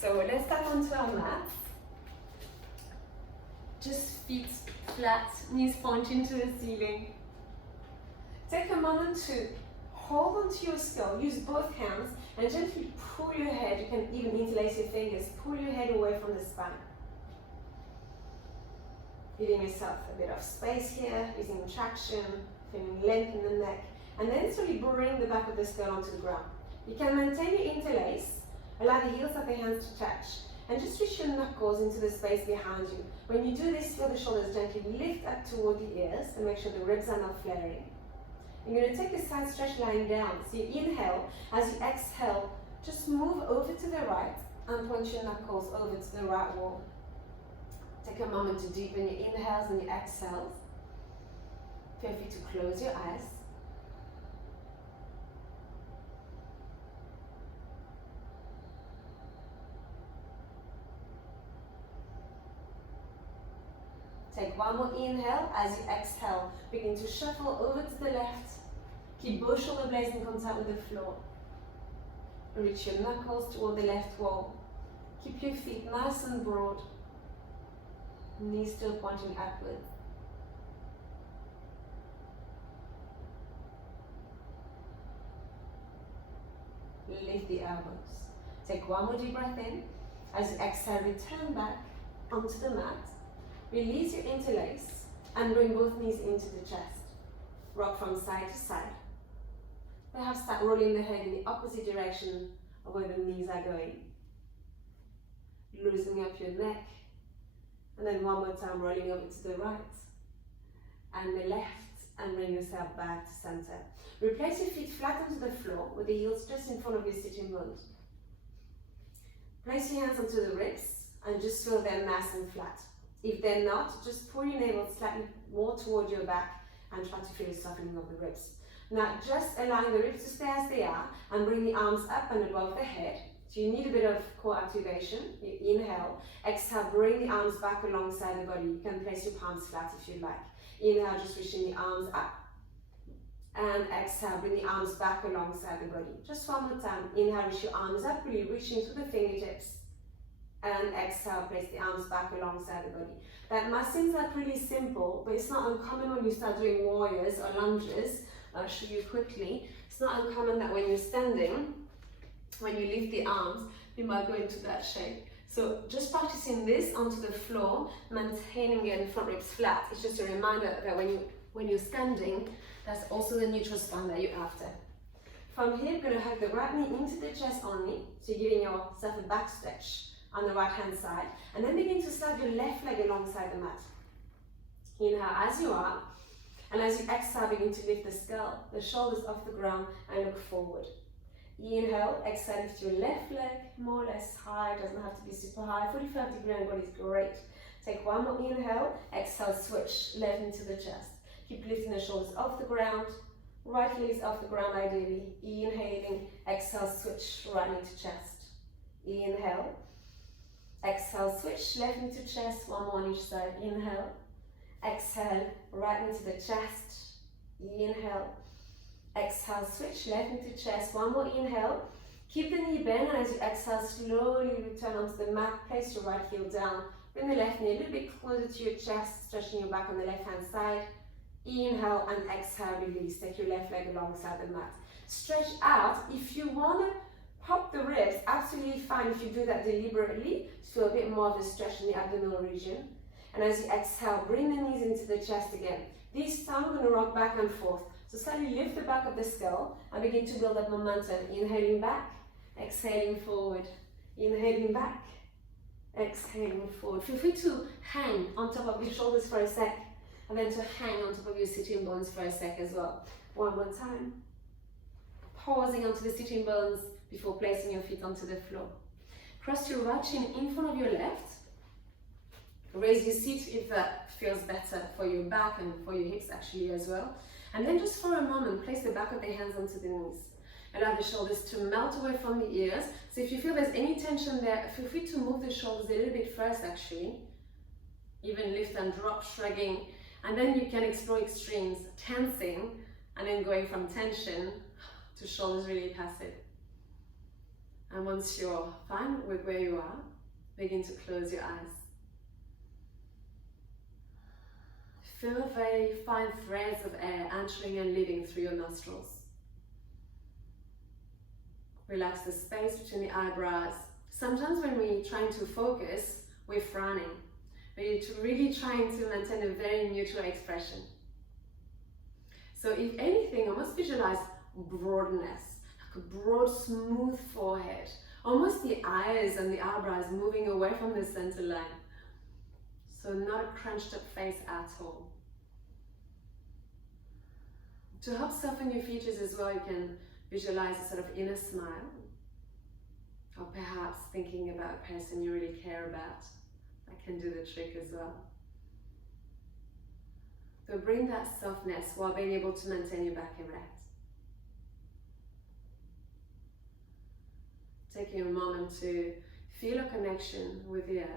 So let's start onto our mat. Just feet flat, knees pointing to the ceiling. Take a moment to hold onto your skull, use both hands and gently pull your head. You can even interlace your fingers, pull your head away from the spine. Giving yourself a bit of space here, using traction, feeling length in the neck, and then slowly bring the back of the skull onto the ground. You can maintain your interlace, allow the heels of the hands to touch, and just reach your knuckles into the space behind you. When you do this, feel the shoulders gently lift up toward the ears and make sure the ribs are not flaring. You're going to take the side stretch lying down. So you inhale, as you exhale, just move over to the right and point your knuckles over to the right wall. Take a moment to deepen your inhales and your exhales. Feel free to close your eyes. Take one more inhale. As you exhale, begin to shuffle over to the left. Keep both shoulder blades in contact with the floor. Reach your knuckles toward the left wall. Keep your feet nice and broad. Knees still pointing upward. Lift the elbows. Take one more deep breath in. As you exhale, return back onto the mat. Release your interlace and bring both knees into the chest. Rock from side to side. Perhaps start rolling the head in the opposite direction of where the knees are going. Loosening up your neck. And then one more time, rolling over to the right and the left, and bring yourself back to center. Replace your feet flat onto the floor with the heels just in front of your sitting bones. Place your hands onto the ribs and just feel them nice and flat. If they're not, just pull your navel slightly more toward your back and try to feel a softening of the ribs. Now, just allowing the ribs to stay as they are and bring the arms up and above the head. So you need a bit of core activation. You inhale, exhale, bring the arms back alongside the body. You can place your palms flat if you like. Inhale, just reaching the arms up. And exhale, bring the arms back alongside the body. Just one more time. Inhale, reach your arms up, really reaching to the fingertips. And exhale, place the arms back alongside the body. That might seem like really simple, but it's not uncommon when you start doing warriors or lunges. I'll show you quickly. It's not uncommon that when you're standing, when you lift the arms, you might go into that shape. So just practicing this onto the floor, maintaining your front ribs flat. It's just a reminder that when you're standing, that's also the neutral spine that you're after. From here, you're going to hug the right knee into the chest only. So you're giving yourself a back stretch on the right hand side. And then begin to slide your left leg alongside the mat. Inhale as you are. And as you exhale, begin to lift the skull, the shoulders off the ground, and look forward. Inhale, exhale, lift your left leg more or less high, doesn't have to be super high. 45-degree angle is great. Take one more inhale, exhale, switch left into the chest. Keep lifting the shoulders off the ground, right legs off the ground ideally. Inhaling, exhale, switch right into chest. Inhale, exhale, switch left into chest, one more on each side. Inhale, exhale, right into the chest. Inhale. Exhale, switch left into chest. One more inhale. Keep the knee bent, and as you exhale, slowly return onto the mat. Place your right heel down. Bring the left knee a little bit closer to your chest, stretching your back on the left-hand side. Inhale and exhale, release. Take your left leg alongside the mat. Stretch out. If you want to pop the ribs, absolutely fine if you do that deliberately. Feel a bit more of a stretch in the abdominal region. And as you exhale, bring the knees into the chest again. This time, we're going to rock back and forth. So slightly lift the back of the skull and begin to build up momentum. Inhaling back, exhaling forward. Inhaling back, exhaling forward. Feel free to hang on top of your shoulders for a sec, and then to hang on top of your sitting bones for a sec as well. One more time. Pausing onto the sitting bones before placing your feet onto the floor. Cross your right shin in front of your left. Raise your seat if that feels better for your back and for your hips actually as well. And then just for a moment, place the back of the hands onto the knees. Allow the shoulders to melt away from the ears. So if you feel there's any tension there, feel free to move the shoulders a little bit first actually. Even lift and drop, shrugging. And then you can explore extremes, tensing, and then going from tension to shoulders really passive. And once you're fine with where you are, begin to close your eyes. Feel very fine threads of air entering and leaving through your nostrils. Relax the space between the eyebrows. Sometimes when we're trying to focus, we're frowning. But you're really trying to maintain a very neutral expression. So if anything, almost visualize broadness, like a broad, smooth forehead. Almost the eyes and the eyebrows moving away from the center line. So not a crunched up face at all. To help soften your features as well, you can visualize a sort of inner smile. Or perhaps thinking about a person you really care about. That can do the trick as well. So bring that softness while being able to maintain your back erect. Taking a moment to feel a connection with the earth.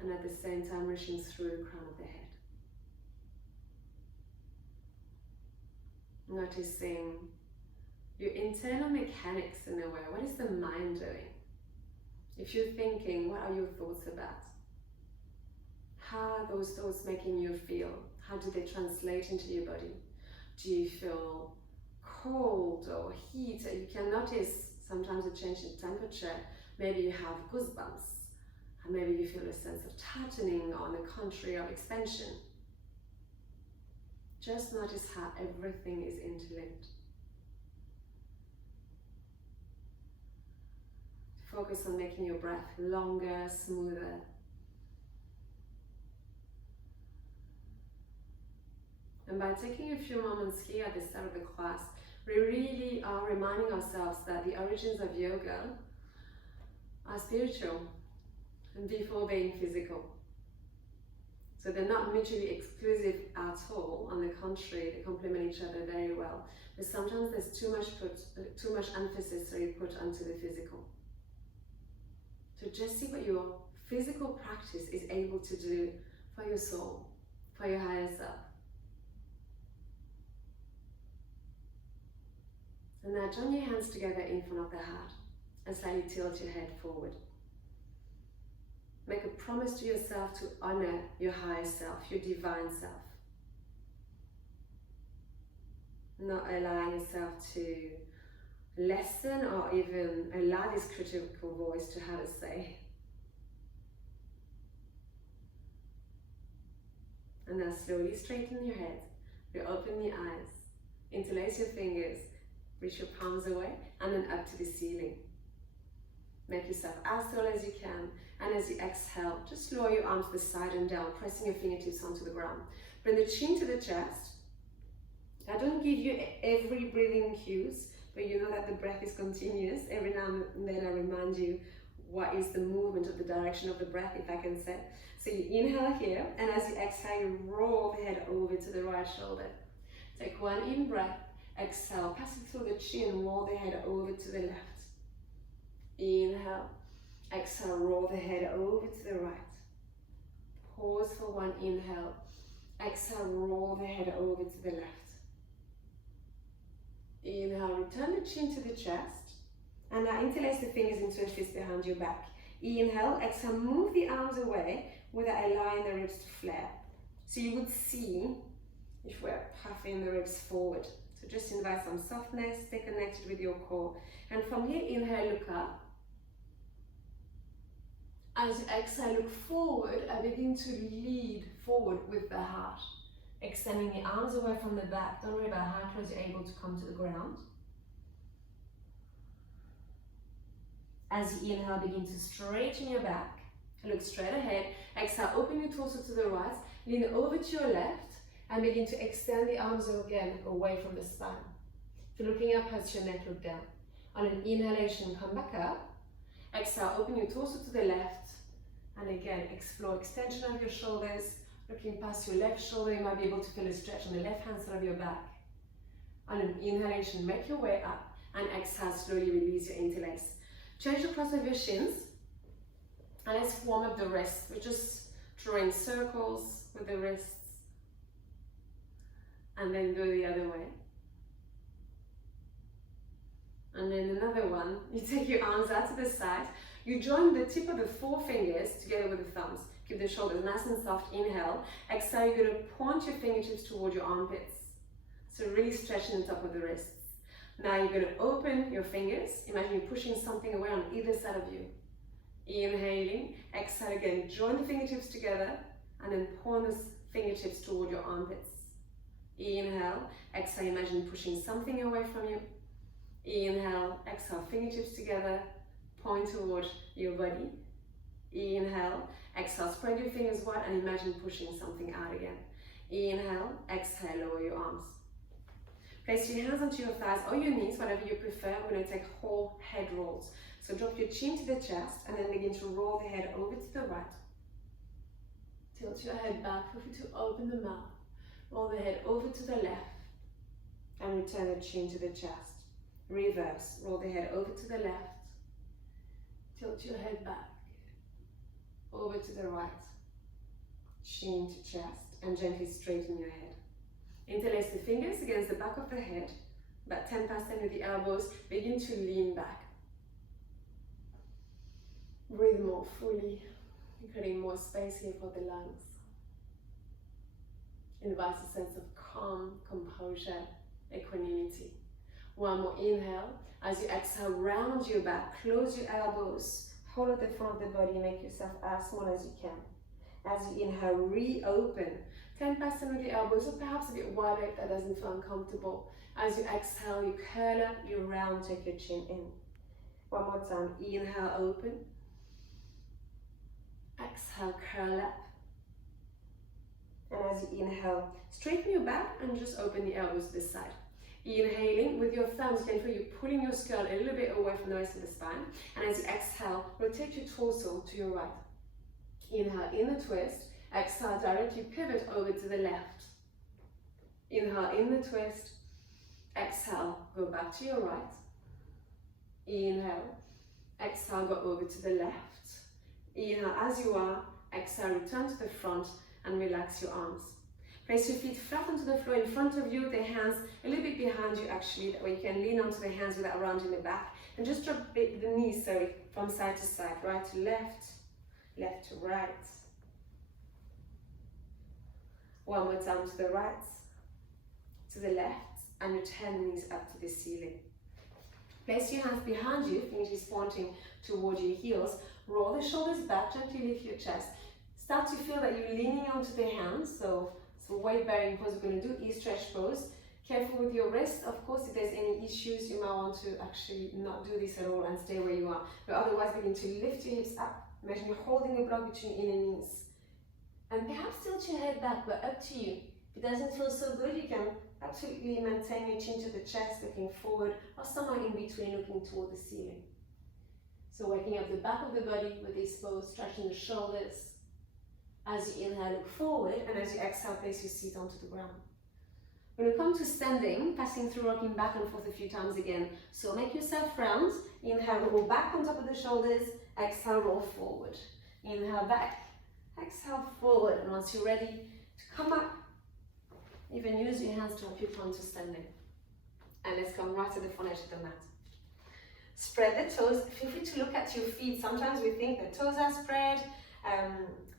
And at the same time reaching through the crown of the head. Noticing your internal mechanics in a way. What is the mind doing? If you're thinking, what are your thoughts about? How are those thoughts making you feel? How do they translate into your body? Do you feel cold or heat? You can notice sometimes a change in temperature. Maybe you have goosebumps. And maybe you feel a sense of tightening or on the contrary of expansion. Just notice how everything is interlinked. Focus on making your breath longer, smoother. And by taking a few moments here at the start of the class, we really are reminding ourselves that the origins of yoga are spiritual and before being physical. So they're not mutually exclusive at all. On the contrary, they complement each other very well. But sometimes there's too much emphasis put onto the physical. So just see what your physical practice is able to do for your soul, for your higher self. And now join your hands together in front of the heart and slightly tilt your head forward. Make a promise to yourself to honor your higher self, your divine self. Not allowing yourself to lessen or even allow this critical voice to have a say. And now slowly straighten your head, reopen your eyes, interlace your fingers, reach your palms away and then up to the ceiling. Make yourself as tall as you can, and as you exhale, just lower your arms to the side and down, pressing your fingertips onto the ground. Bring the chin to the chest. I don't give you every breathing cues, but you know that the breath is continuous. Every now and then I remind you what is the movement of the direction of the breath, if I can say. So you inhale here, and as you exhale, you roll the head over to the right shoulder. Take one in breath, exhale, pass it through the chin, roll the head over to the left. Inhale, exhale, roll the head over to the right. Pause for one inhale, exhale, roll the head over to the left. Inhale, return the chin to the chest, and now interlace the fingers into a fist behind your back. Inhale, exhale, move the arms away without allowing the ribs to flare. So you would see if we're puffing the ribs forward. So just invite some softness, stay connected with your core. And from here, inhale, look up. As you exhale, look forward and begin to lead forward with the heart. Extending the arms away from the back. Don't worry about how close you're able to come to the ground. As you inhale, begin to straighten your back. Look straight ahead. Exhale, open your torso to the right. Lean over to your left and begin to extend the arms again away from the spine. If you're looking up, as your neck look down. On an inhalation, come back up. Exhale, open your torso to the left. And again, explore extension of your shoulders. Looking past your left shoulder, you might be able to feel a stretch on the left hand side of your back. On an inhalation, make your way up. And exhale, slowly release your interlace. Change the cross of your shins. And let's warm up the wrists. We're just drawing circles with the wrists. And then go the other way. And then another one, you take your arms out to the side, you join the tip of the forefingers together with the thumbs. Keep the shoulders nice and soft, inhale. Exhale, you're going to point your fingertips toward your armpits. So really stretching the top of the wrists. Now you're going to open your fingers. Imagine you're pushing something away on either side of you. Inhaling, exhale again, join the fingertips together and then point those fingertips toward your armpits. Inhale, exhale, imagine pushing something away from you. Inhale, exhale, fingertips together, point toward your body. Inhale, exhale, spread your fingers wide and imagine pushing something out again. Inhale, exhale, lower your arms. Place your hands onto your thighs or your knees, whatever you prefer. We're going to take whole head rolls. So drop your chin to the chest and then begin to roll the head over to the right. Tilt your head back, feel free to open the mouth. Roll the head over to the left and return the chin to the chest. Reverse, roll the head over to the left. Tilt your head back, over to the right. Chin to chest and gently straighten your head. Interlace the fingers against the back of the head, about 10% with the elbows. Begin to lean back. Breathe more fully, creating more space here for the lungs. Invite a sense of calm, composure, equanimity. One more inhale. As you exhale, round your back, close your elbows, hold at the front of the body, make yourself as small as you can. As you inhale, reopen. 10% with the elbows, or perhaps a bit wider if that doesn't feel uncomfortable. As you exhale, you curl up, you round, take your chin in. One more time, inhale, open. Exhale, curl up. And as you inhale, straighten your back and just open the elbows to the side. Inhaling with your thumbs, you can feel you pulling your skull a little bit away from the rest of the spine. And as you exhale, rotate your torso to your right. Inhale in the twist. Exhale, directly pivot over to the left. Inhale in the twist. Exhale, go back to your right. Inhale. Exhale, go over to the left. Inhale as you are. Exhale, return to the front and relax your arms. Place your feet flat onto the floor in front of you, the hands a little bit behind you actually, that way you can lean onto the hands without rounding the back. And just drop the knees, from side to side, right to left, left to right. One more time to the right, to the left, and return the knees up to the ceiling. Place your hands behind you, fingertips pointing towards your heels. Roll the shoulders back, gently lift your chest. Start to feel that you're leaning onto the hands, so weight bearing pose we're going to do, E-stretch pose. Careful with your wrist, of course, if there's any issues, you might want to actually not do this at all and stay where you are. But otherwise, begin to lift your hips up. Imagine you're holding a block between inner knees. And perhaps tilt your head back, but up to you. If it doesn't feel so good, you can absolutely maintain your chin to the chest, looking forward, or somewhere in between, looking toward the ceiling. So waking up the back of the body with this pose, stretching the shoulders. As you inhale, look forward, and as you exhale, place your seat onto the ground. We're going to come to standing, passing through rocking back and forth a few times again. So make yourself round. Inhale, roll back on top of the shoulders. Exhale, roll forward. Inhale, back. Exhale, forward. And once you're ready to come up, even use your hands to help you come to standing. And let's come right to the front edge of the mat. Spread the toes. Feel free to look at your feet. Sometimes we think the toes are spread.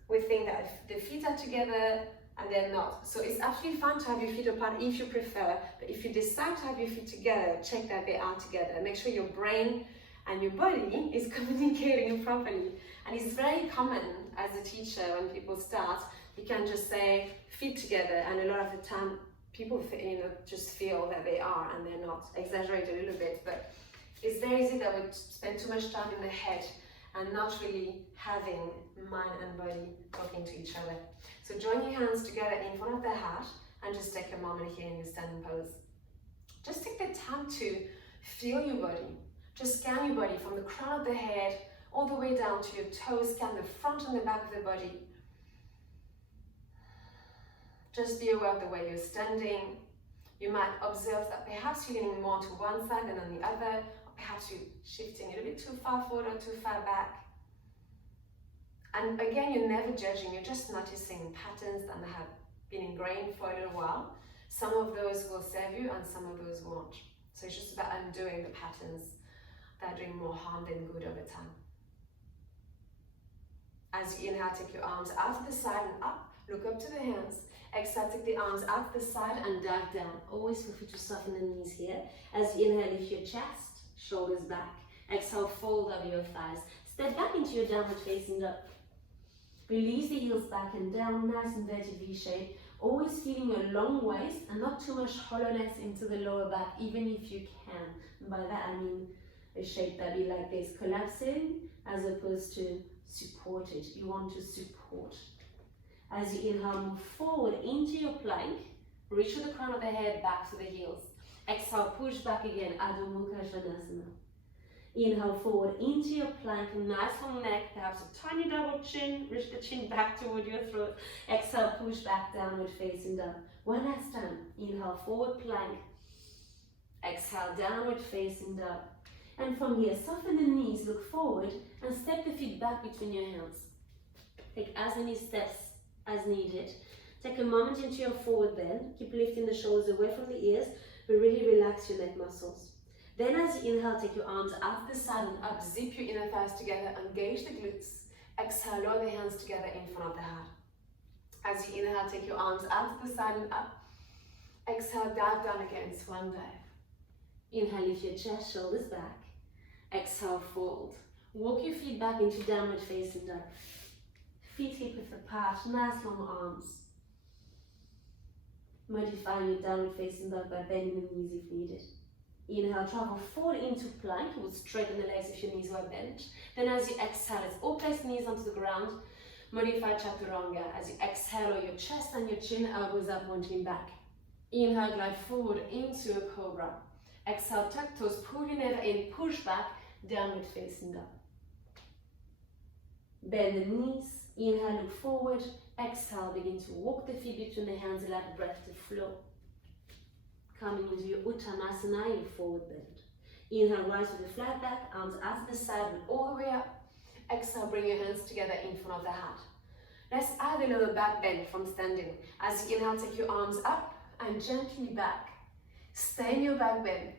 We think that the feet are together and they're not. So it's absolutely fine to have your feet apart if you prefer, but if you decide to have your feet together, check that they are together. Make sure your brain and your body is communicating properly. And it's very common as a teacher when people start, you can just say feet together, and a lot of the time people just feel that they are and they're not. Exaggerate a little bit, but it's very easy that we spend too much time in the head and not really having mind and body talking to each other. So join your hands together in front of the heart and just take a moment here in your standing pose. Just take the time to feel your body. Just scan your body from the crown of the head all the way down to your toes. Scan the front and the back of the body. Just be aware of the way you're standing. You might observe that perhaps you're leaning more to one side than on the other, or perhaps you're shifting a little bit too far forward or too far back. And again, you're never judging, you're just noticing patterns that have been ingrained for a little while. Some of those will serve you and some of those won't. So it's just about undoing the patterns that are doing more harm than good over time. As you inhale, take your arms out to the side and up. Look up to the hands. Exhale, take the arms out to the side and dive down. Always feel free to soften the knees here. As you inhale, lift your chest, shoulders back. Exhale, fold over your thighs. Step back into your downward facing dog. Release the heels back and down, nice inverted V shape. Always feeling your long waist and not too much hollowness into the lower back, even if you can. And by that I mean a shape that be like this, collapsing as opposed to supported. You want to support. As you inhale, move forward into your plank. Reach with the crown of the head back to the heels. Exhale, push back again, Adho Mukha Svanasana. Inhale forward into your plank, nice long neck, perhaps a tiny double chin, reach the chin back toward your throat. Exhale, push back, downward facing dog. One last time, inhale, forward plank. Exhale, downward facing dog. And from here, soften the knees, look forward, and step the feet back between your hands. Take as many steps as needed. Take a moment into your forward bend. Keep lifting the shoulders away from the ears, but really relax your neck muscles. Then as you inhale, take your arms out to the side and up. Zip your inner thighs together, engage the glutes. Exhale, lower the hands together in front of the heart. As you inhale, take your arms out to the side and up. Exhale, dive down again, swan dive. Inhale, lift your chest, shoulders back. Exhale, fold. Walk your feet back into downward facing dog. Feet hip width apart, nice long arms. Modify your downward facing dog by bending the knees if needed. Inhale, travel forward into plank. You would straighten the legs if your knees were bent. Then as you exhale, let's all place the knees onto the ground. Modify chaturanga. As you exhale, your chest and your chin, elbows up, pointing back. Inhale, glide forward into a cobra. Exhale, tuck toes, pull your navel in, push back, downward facing dog. Bend the knees. Inhale, look forward. Exhale, begin to walk the feet between the hands, allow the breath to flow. Coming into your Uttamasana, your forward bend. Inhale, rise with a flat back, arms out to the side and all the way up. Exhale, bring your hands together in front of the heart. Let's add a little back bend from standing. As you inhale, take your arms up and gently back. Stay in your back bend.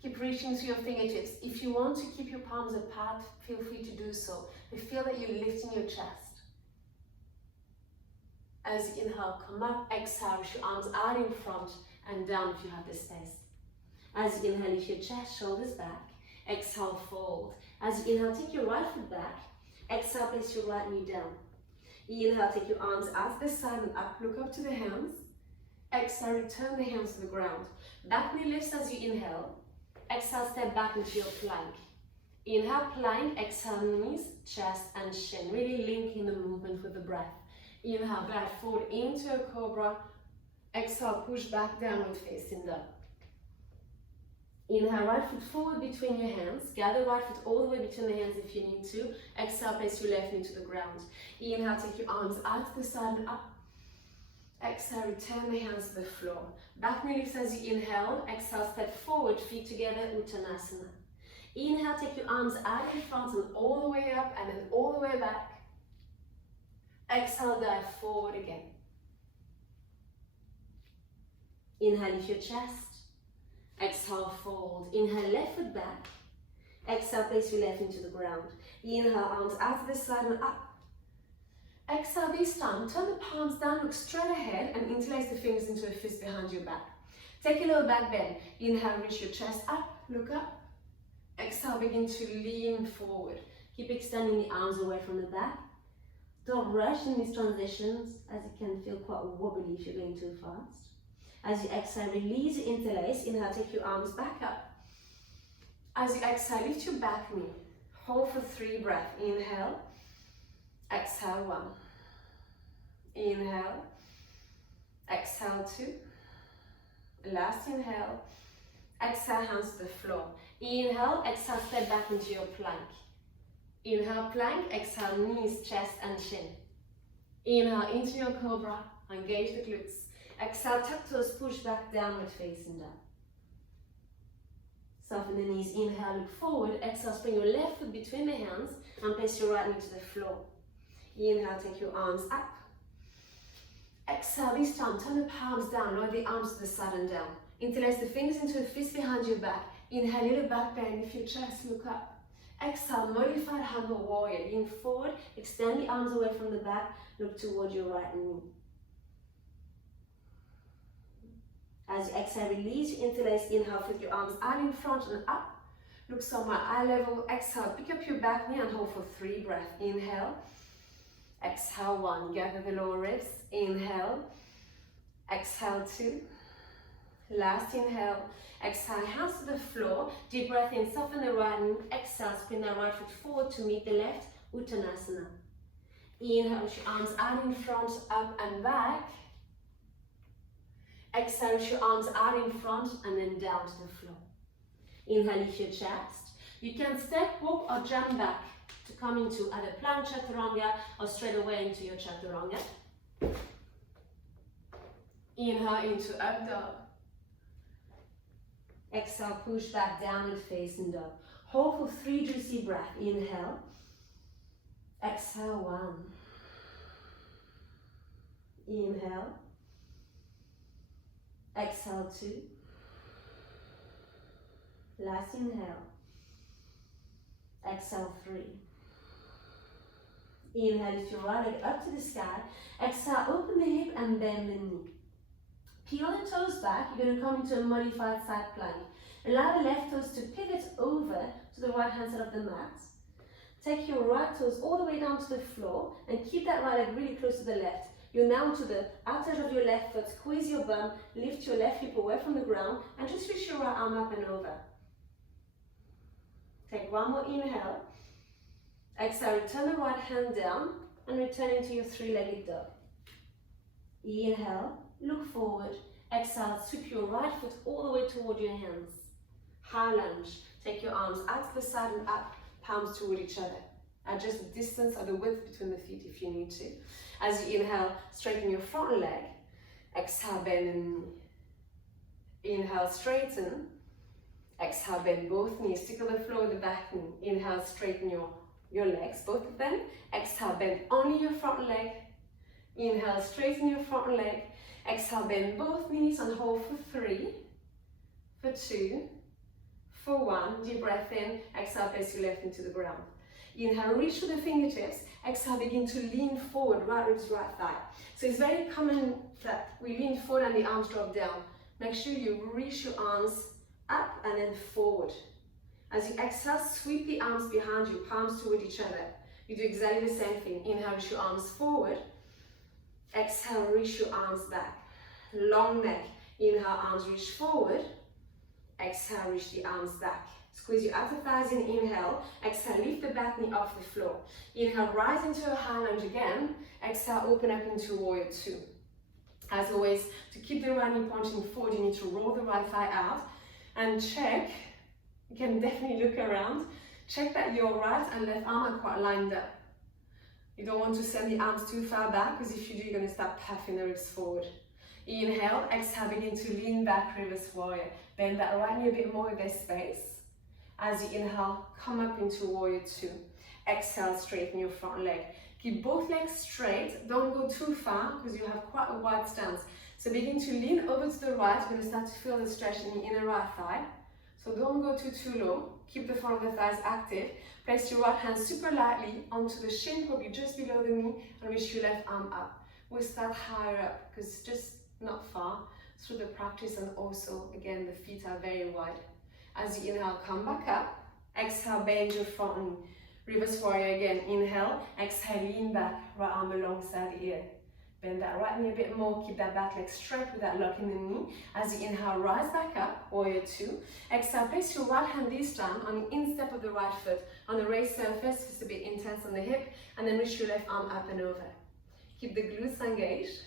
Keep reaching to your fingertips. If you want to keep your palms apart, feel free to do so. But feel that you're lifting your chest. As you inhale, come up, exhale, reach your arms out in front and down if you have the space. As you inhale, lift your chest, shoulders back. Exhale, fold. As you inhale, take your right foot back. Exhale, place your right knee down. Inhale, take your arms out to the side and up. Look up to the hands. Exhale, return the hands to the ground. Back knee lifts as you inhale. Exhale, step back into your plank. Inhale, plank. Exhale, knees, chest and shin. Really linking the movement with the breath. Inhale, glide forward into a cobra. Exhale, push back, downward facing dog. Inhale, right foot forward between your hands. Gather right foot all the way between the hands if you need to. Exhale, place your left knee to the ground. Inhale, take your arms out to the side and up. Exhale, return the hands to the floor. Back knee lifts as you inhale. Exhale, step forward, feet together, Uttanasana. Inhale, take your arms out in front and all the way up and then all the way back. Exhale, dive forward again. Inhale, lift your chest. Exhale, fold. Inhale, left foot back. Exhale, place your left into the ground. Inhale, arms out to the side and up. Exhale, this time, turn the palms down, look straight ahead and interlace the fingers into a fist behind your back. Take a little back bend. Inhale, reach your chest up, look up. Exhale, begin to lean forward. Keep extending the arms away from the back. Don't rush in these transitions as it can feel quite wobbly if you're going too fast. As you exhale, release, interlace. Inhale, take your arms back up. As you exhale, lift your back knee. Hold for 3 breaths. Inhale. Exhale, 1. Inhale. Exhale, 2. Last inhale. Exhale, hands to the floor. Inhale, exhale, step back into your plank. Inhale, plank. Exhale, knees, chest and chin. Inhale, into your cobra. Engage the glutes. Exhale, tuck toes, push back, downward facing dog. Soften the knees. Inhale, look forward. Exhale, spring your left foot between the hands and place your right knee to the floor. Inhale, take your arms up. Exhale, this time, turn the palms down, lower the arms to the side and down. Interlace the fingers into a fist behind your back. Inhale, little back bend, lift your chest, look up. Exhale, modified humble warrior. Lean forward, extend the arms away from the back, look toward your right knee. As you exhale, release your interlace. Inhale, with your arms out in front and up. Look somewhere eye level. Exhale, pick up your back knee and hold for 3 breaths. Inhale. Exhale, 1. Gather the lower ribs. Inhale. Exhale, 2. Last inhale. Exhale, hands to the floor. Deep breath in, soften the right knee. Exhale, spin that right foot forward to meet the left. Uttanasana. Inhale, with your arms out in front, up and back. Exhale, with your arms out in front and then down to the floor. Inhale, lift your chest. You can step, walk or jump back to come into either plank chaturanga or straight away into your chaturanga. Inhale into up dog. Exhale, push back, downward facing dog. Hold for 3 juicy breaths. Inhale. Exhale, 1. Inhale. Exhale, 2. Last inhale. Exhale, 3. Inhale, lift your right leg up to the sky. Exhale, open the hip and bend the knee. Peel the toes back. You're going to come into a modified side plank. Allow the left toes to pivot over to the right hand side of the mat. Take your right toes all the way down to the floor and keep that right leg really close to the left. You're now to the outer edge of your left foot. Squeeze your bum, lift your left hip away from the ground and just reach your right arm up and over. Take 1 more inhale. Exhale, return the right hand down and return into your 3-legged dog. Inhale, look forward. Exhale, sweep your right foot all the way toward your hands. High lunge. Take your arms out to the side and up, palms toward each other. Adjust the distance or the width between the feet if you need to. As you inhale, straighten your front leg. Exhale, bend the knee. Inhale, straighten. Exhale, bend both knees. Stick on the floor with the back knee. Inhale, straighten your legs, both of them. Exhale, bend only your front leg. Inhale, straighten your front leg. Exhale, bend both knees and hold for 3, for 2, for 1. Deep breath in. Exhale, place your left knee to the ground. Inhale, reach to the fingertips. Exhale, begin to lean forward, right ribs, right thigh. So it's very common that we lean forward and the arms drop down. Make sure you reach your arms up and then forward. As you exhale, sweep the arms behind you, palms toward each other. You do exactly the same thing. Inhale, reach your arms forward. Exhale, reach your arms back. Long neck. Inhale, arms reach forward. Exhale, reach the arms back. Squeeze your outer thighs in, inhale. Exhale, lift the back knee off the floor. Inhale, rise into a high lunge again. Exhale, open up into warrior 2. As always, to keep the right knee pointing forward, you need to roll the right thigh out and check. You can definitely look around. Check that your right and left arm are quite lined up. You don't want to send the arms too far back because if you do, you're going to start puffing the ribs forward. Inhale, exhale, begin to lean back, reverse warrior. Bend that right knee a bit more with this space. As you inhale, come up into warrior 2. Exhale, straighten your front leg. Keep both legs straight. Don't go too far because you have quite a wide stance. So begin to lean over to the right. You're going to start to feel the stretch in the inner right thigh. So don't go too low. Keep the front of the thighs active. Place your right hand super lightly onto the shin, probably just below the knee, and reach your left arm up. We'll start higher up because it's just not far through the practice, and also, again, the feet are very wide. As you inhale, come back up. Exhale, bend your front knee. Reverse warrior again. Inhale, exhale, lean back, right arm alongside the ear. Bend that right knee a bit more, keep that back leg straight with that lock in the knee. As you inhale, rise back up, warrior 2. Exhale, place your right hand this time on the instep of the right foot. On the raised surface, just a bit intense on the hip, and then reach your left arm up and over. Keep the glutes engaged.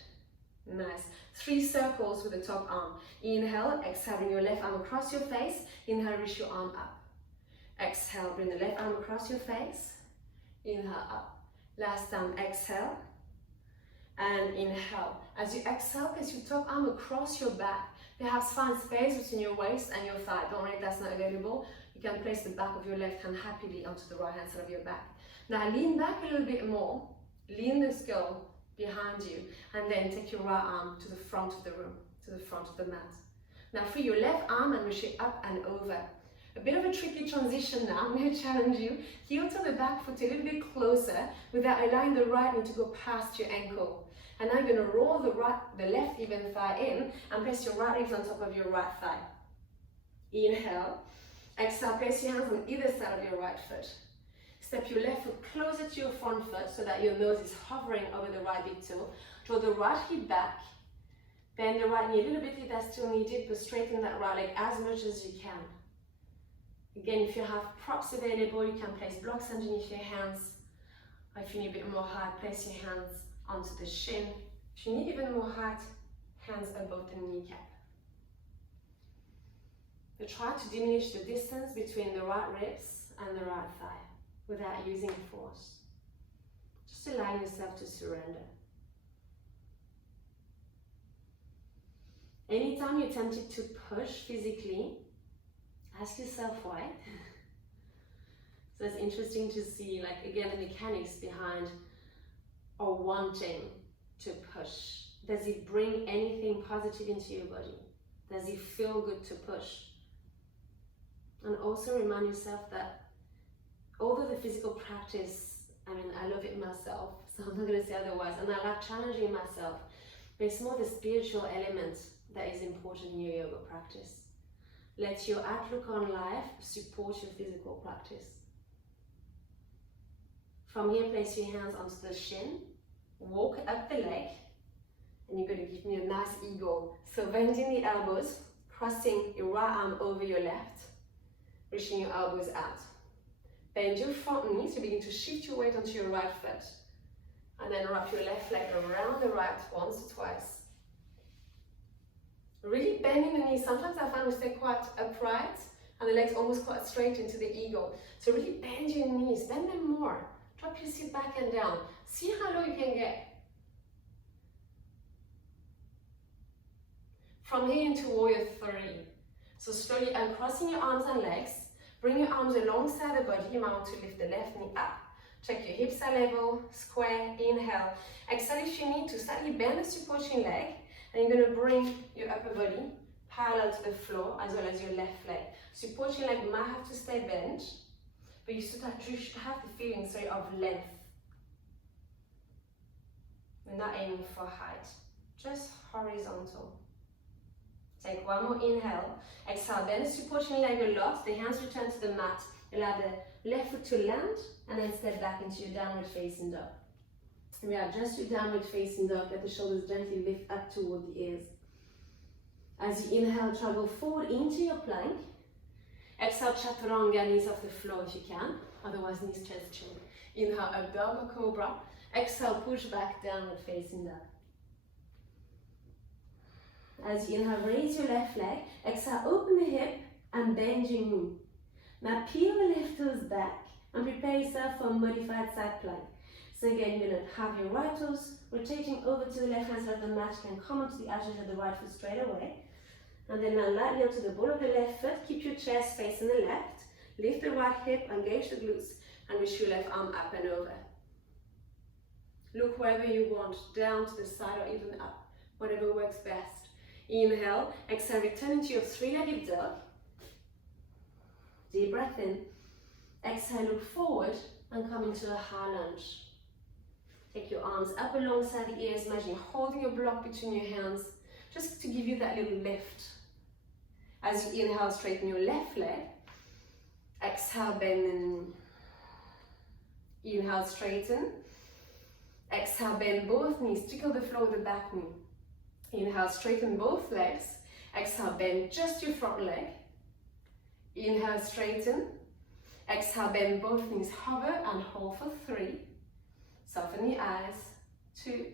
Nice. 3 circles with the top arm. Inhale, exhale, bring your left arm across your face. Inhale, reach your arm up. Exhale, bring the left arm across your face. Inhale, up. Last time, exhale. And inhale. As you exhale, place your top arm across your back. Perhaps find space between your waist and your thigh. Don't worry if that's not available. You can place the back of your left hand happily onto the right hand side of your back. Now lean back a little bit more. Lean the skull behind you. And then take your right arm to the front of the room, to the front of the mat. Now free your left arm and reach it up and over. A bit of a tricky transition now. I'm going to challenge you. Heel to the back foot a little bit closer without allowing the right knee to go past your ankle. And now you're going to roll the left even thigh in and place your right ribs on top of your right thigh. Inhale. Exhale, place your hands on either side of your right foot. Step your left foot closer to your front foot so that your nose is hovering over the right big toe. Draw the right hip back. Bend the right knee a little bit if that's still needed, but straighten that right leg as much as you can. Again, if you have props available, you can place blocks underneath your hands. Or if you need a bit more height, place your hands onto the shin. If you need even more height, hands above the kneecap. But try to diminish the distance between the right ribs and the right thigh without using force. Just allowing yourself to surrender. Anytime you're tempted to push physically, ask yourself why. So it's interesting to see, like, again, the mechanics behind or wanting to push. Does it bring anything positive into your body? Does it feel good to push? And also remind yourself that although the physical practice, I mean, I love it myself, so I'm not going to say otherwise, and I like challenging myself, but it's more the spiritual element that is important in your yoga practice. Let your outlook on life support your physical practice. From here, place your hands onto the shin, walk up the leg, and you're going to give me a nice eagle. So bending the elbows, crossing your right arm over your left, reaching your elbows out. Bend your front knee, so begin to shift your weight onto your right foot. And then wrap your left leg around the right once or twice. Really bending the knees. Sometimes I find we stay quite upright and the legs almost quite straight into the eagle. So really bend your knees, bend them more. Drop your seat back and down. See how low you can get. From here into warrior 3. So slowly uncrossing your arms and legs. Bring your arms alongside the body. You might want to lift the left knee up. Check your hips are level, square, inhale. Exhale if you need to, slightly bend the supporting leg. And you're going to bring your upper body parallel to the floor as well as your left leg. Supporting leg might have to stay bent, but you should have the feeling, of length. We're not aiming for height, just horizontal. Take one more inhale. Exhale, bend the supporting leg a lot. The hands return to the mat. Allow the left foot to land and then step back into your downward facing dog. Readjust your downward facing dog. Let the shoulders gently lift up toward the ears. As you inhale, travel forward into your plank. Exhale, chaturanga, knees off the floor if you can. Otherwise, knees chest chin. Inhale, abdominal cobra. Exhale, push back, downward facing dog. As you inhale, raise your left leg. Exhale, open the hip and bend your knee. Now peel the left toes back and prepare yourself for a modified side plank. So again, you're going to have your right toes rotating over to the left hand side of the mat. You can come onto the edges of the right foot straight away. And then now lightly onto the ball of the left foot. Keep your chest facing the left. Lift the right hip, engage the glutes, and reach your left arm up and over. Look wherever you want, down to the side or even up, whatever works best. Inhale, exhale, return into your three-legged dog. Deep breath in. Exhale, look forward and come into a high lunge. Take your arms up alongside the ears, imagine holding your block between your hands, just to give you that little lift. As you inhale, straighten your left leg. Exhale, bend the knee. Inhale, straighten. Exhale, bend both knees, tickle the floor with the back knee. Inhale, straighten both legs. Exhale, bend just your front leg. Inhale, straighten. Exhale, bend both knees, hover and hold for 3. Soften the eyes. 2,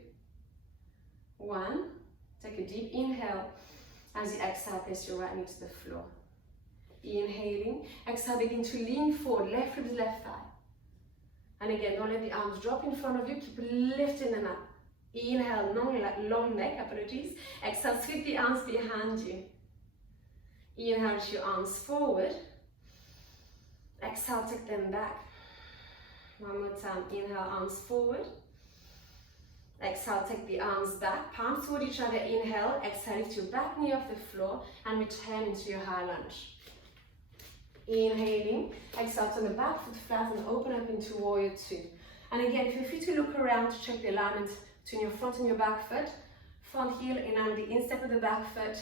1. Take a deep inhale. As you exhale, place your right knee to the floor. Inhaling. Exhale, begin to lean forward, left ribs, left thigh. And again, don't let the arms drop in front of you. Keep lifting them up. Inhale, long neck, apologies. Exhale, sweep the arms behind you. Inhale, reach your arms forward. Exhale, take them back. One more time. Inhale, arms forward. Exhale, take the arms back, palms toward each other. Inhale, exhale, lift your back knee off the floor and return into your high lunge. Inhaling, exhale, turn the back foot flat and open up into warrior two. And again, feel free to look around to check the alignment between your front and your back foot. Front heel in line with the instep of the back foot.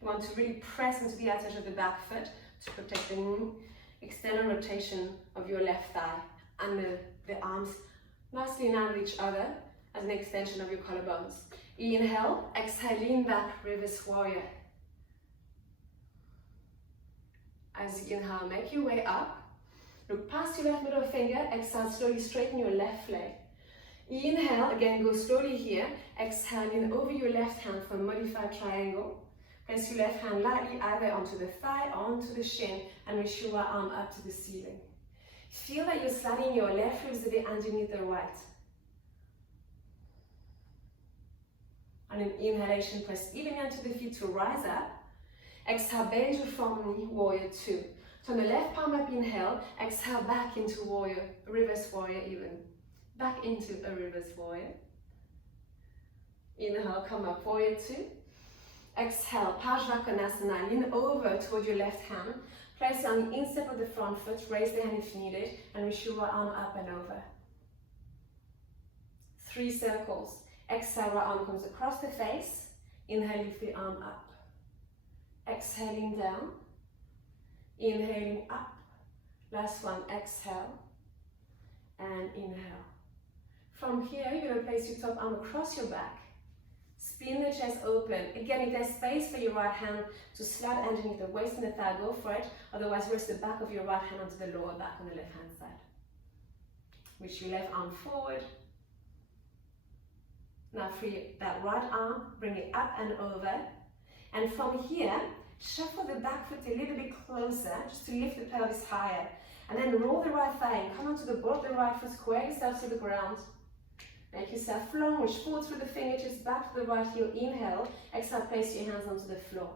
You want to really press into the outer edge of the back foot to protect the knee. External rotation of your left thigh and the arms nicely in line with each other as an extension of your collarbones. Inhale, exhale, lean back, reverse warrior. As you inhale, make your way up. Look past your left middle finger, exhale, slowly straighten your left leg. Inhale, again, go slowly here. Exhale, lean over your left hand for a modified triangle. Place your left hand lightly either onto the thigh or onto the shin and reach your right arm up to the ceiling. Feel that you're sliding your left ribs a bit underneath the right. On an inhalation, press evenly onto the feet to rise up. Exhale, bend your front knee, warrior two. Turn the left palm up, inhale. Exhale, back into warrior, reverse warrior even. Back into a reverse warrior. Inhale, come up, warrior two. Exhale, Parsvakonasana, lean over toward your left hand. Place it on the instep of the front foot, raise the hand if needed, and reach your right arm up and over. 3 circles. Exhale, right arm comes across the face. Inhale, lift the arm up. Exhaling down. Inhaling up. Last one, exhale. And inhale. From here, you're going to place your top arm across your back. Spin the chest open. Again, if there's space for your right hand to slide underneath the waist and the thigh, go for it. Otherwise, rest the back of your right hand onto the lower back on the left hand side. Reach your left arm forward. Now free that right arm, bring it up and over. And from here, shuffle the back foot a little bit closer, just to lift the pelvis higher. And then roll the right thigh and come onto the ball of the right foot, square yourself to the ground. Make yourself long, reach forward through the fingertips, back to the right heel, inhale. Exhale, place your hands onto the floor.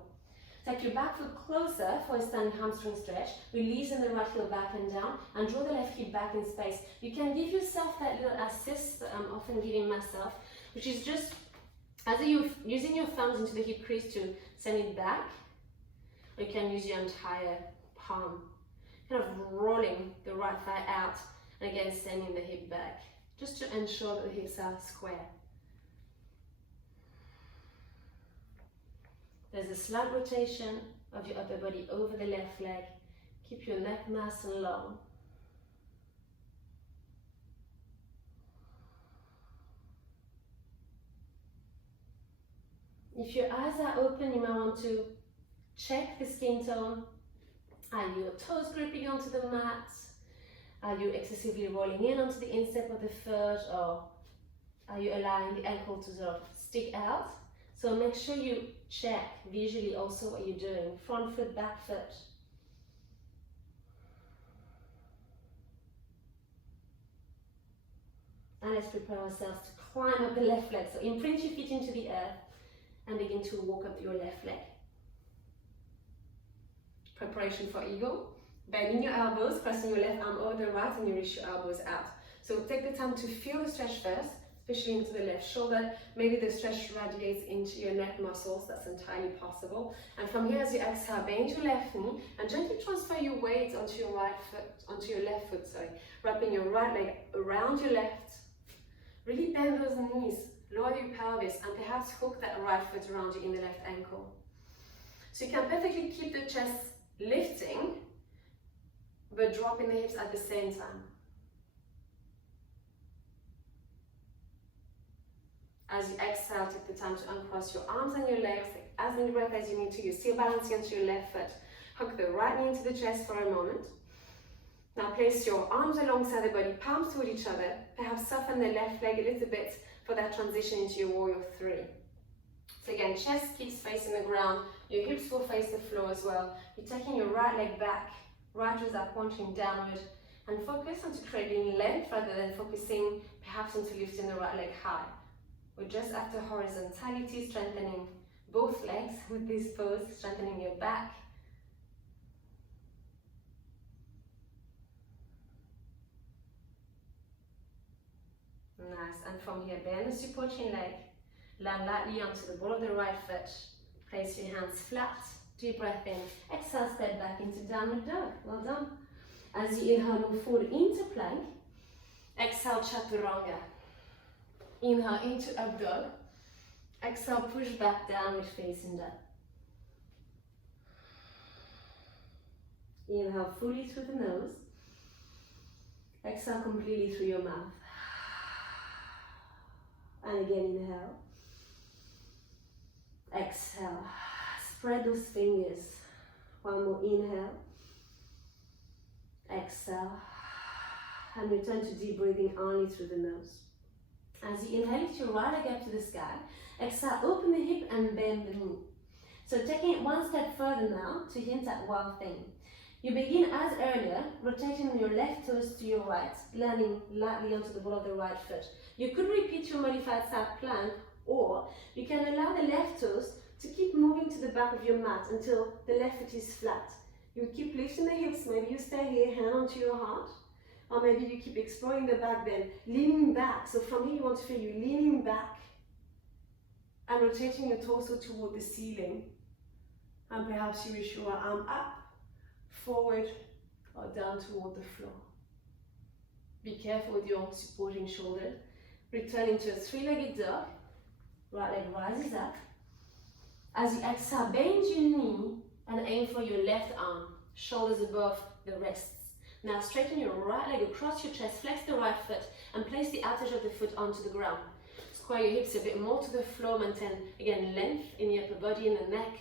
Take your back foot closer for a standing hamstring stretch. Releasing the right heel back and down, and draw the left hip back in space. You can give yourself that little assist that I'm often giving myself, which is just as you using your thumbs into the hip crease to send it back. Or you can use your entire palm, kind of rolling the right thigh out, and again sending the hip back, just to ensure that the hips are square. There's a slight rotation of your upper body over the left leg. Keep your neck nice and long. If your eyes are open, you might want to check the skin tone. Are your toes gripping onto the mat? Are you excessively rolling in onto the instep of the foot, or are you allowing the ankle to sort of stick out? So make sure you check visually also what you're doing. Front foot, back foot. And let's prepare ourselves to climb up the left leg. So imprint your feet into the earth and begin to walk up your left leg. Preparation for eagle. Bending your elbows, pressing your left arm over the right, and you reach your elbows out. So take the time to feel the stretch first, especially into the left shoulder. Maybe the stretch radiates into your neck muscles, that's entirely possible. And from here, as you exhale, bend your left knee and gently transfer your weight onto your right foot, onto your left foot, wrapping your right leg around your left. Really bend those knees, lower your pelvis, and perhaps hook that right foot around you in the left ankle. So you can perfectly keep the chest lifting, but dropping the hips at the same time. As you exhale, take the time to uncross your arms and your legs, take as many breaths as you need to. You're still balancing onto your left foot. Hook the right knee into the chest for a moment. Now place your arms alongside the body, palms toward each other. Perhaps soften the left leg a little bit for that transition into your warrior three. So again, chest keeps facing the ground. Your hips will face the floor as well. You're taking your right leg back. Right toes are pointing downward, and focus on creating length rather than focusing perhaps onto lifting the right leg high. We're just after horizontality, strengthening both legs with this pose, strengthening your back. Nice. And from here, bend the supporting leg. Land lightly onto the ball of the right foot. Place your hands flat. Deep breath in. Exhale, step back into downward dog. Well done. As you inhale, move forward into plank. Exhale, chaturanga. Inhale into up dog. Exhale, push back, downward facing dog. Inhale fully through the nose. Exhale completely through your mouth. And again, inhale. Exhale. Spread those fingers. One more inhale. Exhale. And return to deep breathing only through the nose. As you inhale, lift your right leg up to the sky. Exhale, open the hip and bend the knee. So taking it one step further now to hint at one thing. You begin as earlier, rotating your left toes to your right, landing lightly onto the ball of the right foot. You could repeat your modified side plank, or you can allow the left toes to keep moving to the back of your mat until the left foot is flat. You keep lifting the hips, maybe you stay here, hand onto your heart, or maybe you keep exploring the back bend, leaning back. So from here you want to feel you leaning back and rotating your torso toward the ceiling. And perhaps you reach your arm up, forward, or down toward the floor. Be careful with your supporting shoulder. Returning to a three-legged dog. Right leg rises up. As you exhale, bend your knee and aim for your left arm, shoulders above the wrists. Now straighten your right leg across your chest, flex the right foot, and place the outer edge of the foot onto the ground. Square your hips a bit more to the floor, maintain, again, length in the upper body and the neck.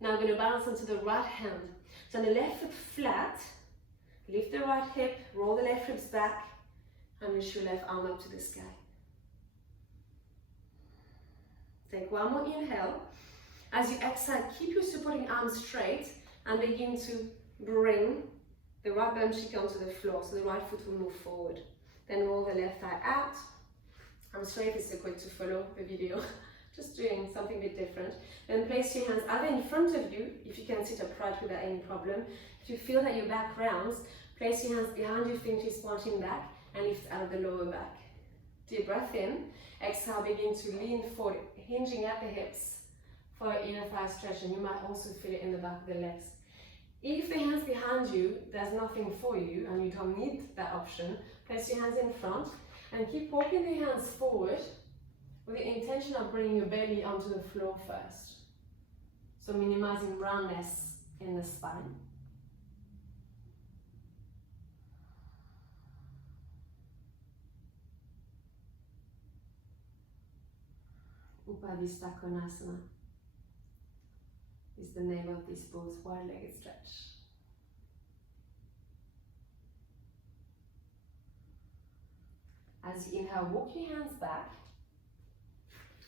Now I'm going to balance onto the right hand. So on the left foot flat, lift the right hip, roll the left ribs back, and reach your left arm up to the sky. Take one more inhale. As you exhale, keep your supporting arms straight and begin to bring the right bum cheek onto the floor, so the right foot will move forward. Then roll the left thigh out. I'm sorry if it's awkward to follow the video. Just doing something a bit different. Then place your hands either in front of you, if you can sit upright without any problem. If you feel that your back rounds, place your hands behind your fingertips pointing back and lift out of the lower back. Deep breath in. Exhale, begin to lean forward, hinging at the hips for your inner thigh stretch, and you might also feel it in the back of the legs. If the hands behind you, there's nothing for you and you don't need that option, place your hands in front and keep walking the hands forward with the intention of bringing your belly onto the floor first. So minimizing roundness in the spine. Upavista Konasana is the name of this pose, wide-legged stretch. As you inhale, walk your hands back.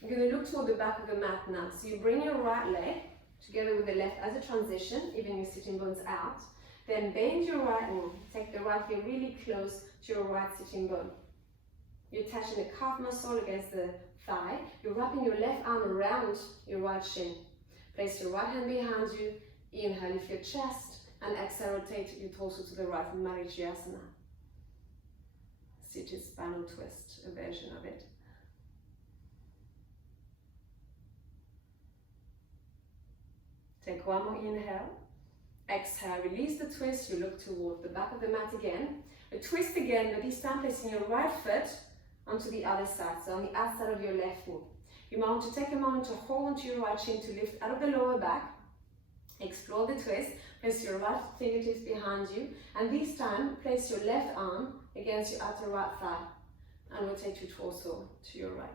You're going to look toward the back of the mat now. So you bring your right leg together with the left as a transition, even your sitting bones out. Then bend your right knee. Take the right heel really close to your right sitting bone. You're attaching the calf muscle against the thigh. You're wrapping your left arm around your right shin. Place your right hand behind you. Inhale, lift your chest, and exhale, rotate your torso to the right, Marichyasana. Seated spinal twist, a version of it. Take one more inhale. Exhale, release the twist. You look toward the back of the mat again. A twist again, but this time placing your right foot onto the other side, so on the outside of your left knee. You might want to take a moment to hold onto your right shin to lift out of the lower back. Explore the twist. Place your right fingertips behind you, and this time place your left arm against your outer right thigh and rotate your torso to your right.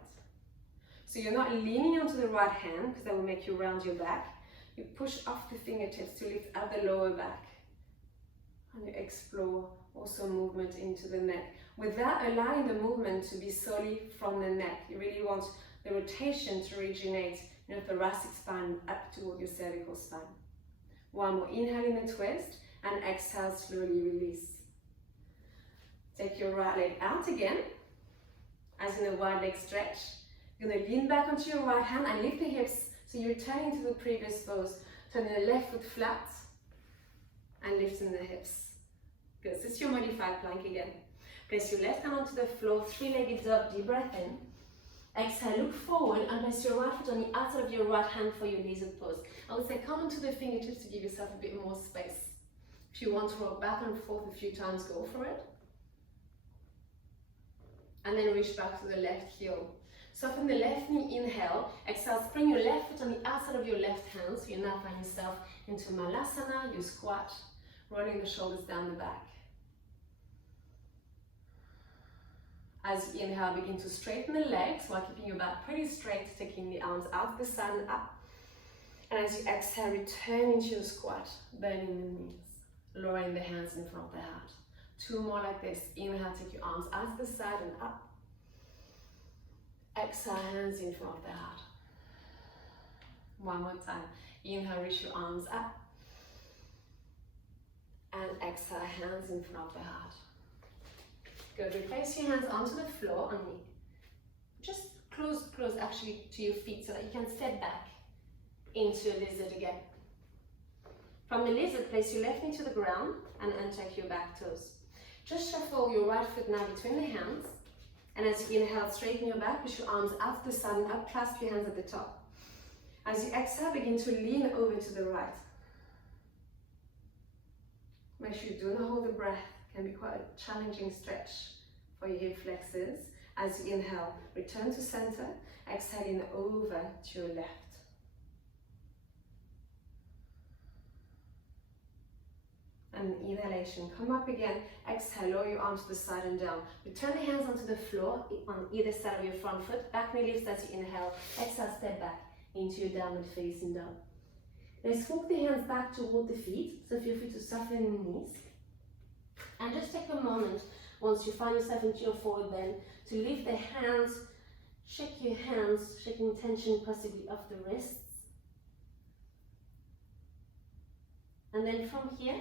So you're not leaning onto the right hand because that will make you round your back. You push off the fingertips to lift out the lower back, and you explore also movement into the neck without allowing the movement to be solely from the neck. You really want the rotation to originate in your thoracic spine up toward your cervical spine. One more inhale in the twist, and exhale, slowly release. Take your right leg out again, as in a wide leg stretch. You're going to lean back onto your right hand and lift the hips, so you're returning to the previous pose. Turning the left foot flat and lifting the hips. Good, so it's your modified plank again. Place your left hand onto the floor, three-legged dog, deep breath in. Exhale, look forward and place your right foot on the outside of your right hand for your lizard pose. I would say come onto the fingertips to give yourself a bit more space. If you want to rock back and forth a few times, go for it. And then reach back to the left heel. Soften the left knee, inhale. Exhale, spring your left foot on the outside of your left hand. So you now find yourself into Malasana, you squat, rolling the shoulders down the back. As you inhale, begin to straighten the legs while keeping your back pretty straight, taking the arms out to the side and up. And as you exhale, return into your squat, bending the knees, lowering the hands in front of the heart. Two more like this. Inhale, take your arms out to the side and up. Exhale, hands in front of the heart. One more time. Inhale, reach your arms up. And exhale, hands in front of the heart. Good. Replace your hands onto the floor and just close actually to your feet so that you can step back into a lizard again. From the lizard, place your left knee to the ground and untuck your back toes. Just shuffle your right foot now between the hands. And as you inhale, straighten your back, push your arms out to the side and up, clasp your hands at the top. As you exhale, begin to lean over to the right. Make sure you do not hold the breath. Can be quite a challenging stretch for your hip flexors. As you inhale, return to center, exhaling over to your left. And inhalation, come up again, exhale, lower your arms to the side and down. Return the hands onto the floor on either side of your front foot. Back knee lifts as you inhale, exhale, step back into your downward facing dog. Let's walk the hands back toward the feet, so feel free to soften the knees. And just take a moment, once you find yourself into your forward bend, to lift the hands, shake your hands, shaking tension possibly off the wrists. And then from here,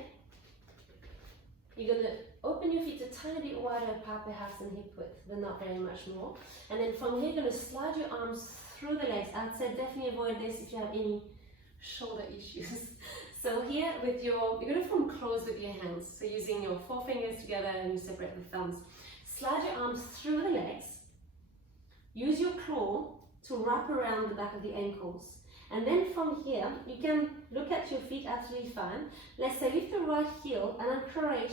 you're going to open your feet a tiny bit wider apart, perhaps in hip width, but not very much more. And then from here, you're going to slide your arms through the legs. I'd say definitely avoid this if you have any shoulder issues. So here, you're going to form close with your hands. So using your forefingers together and you separate the thumbs. Slide your arms through the legs. Use your claw to wrap around the back of the ankles. And then from here, you can look at your feet absolutely fine. Let's say lift the right heel and encourage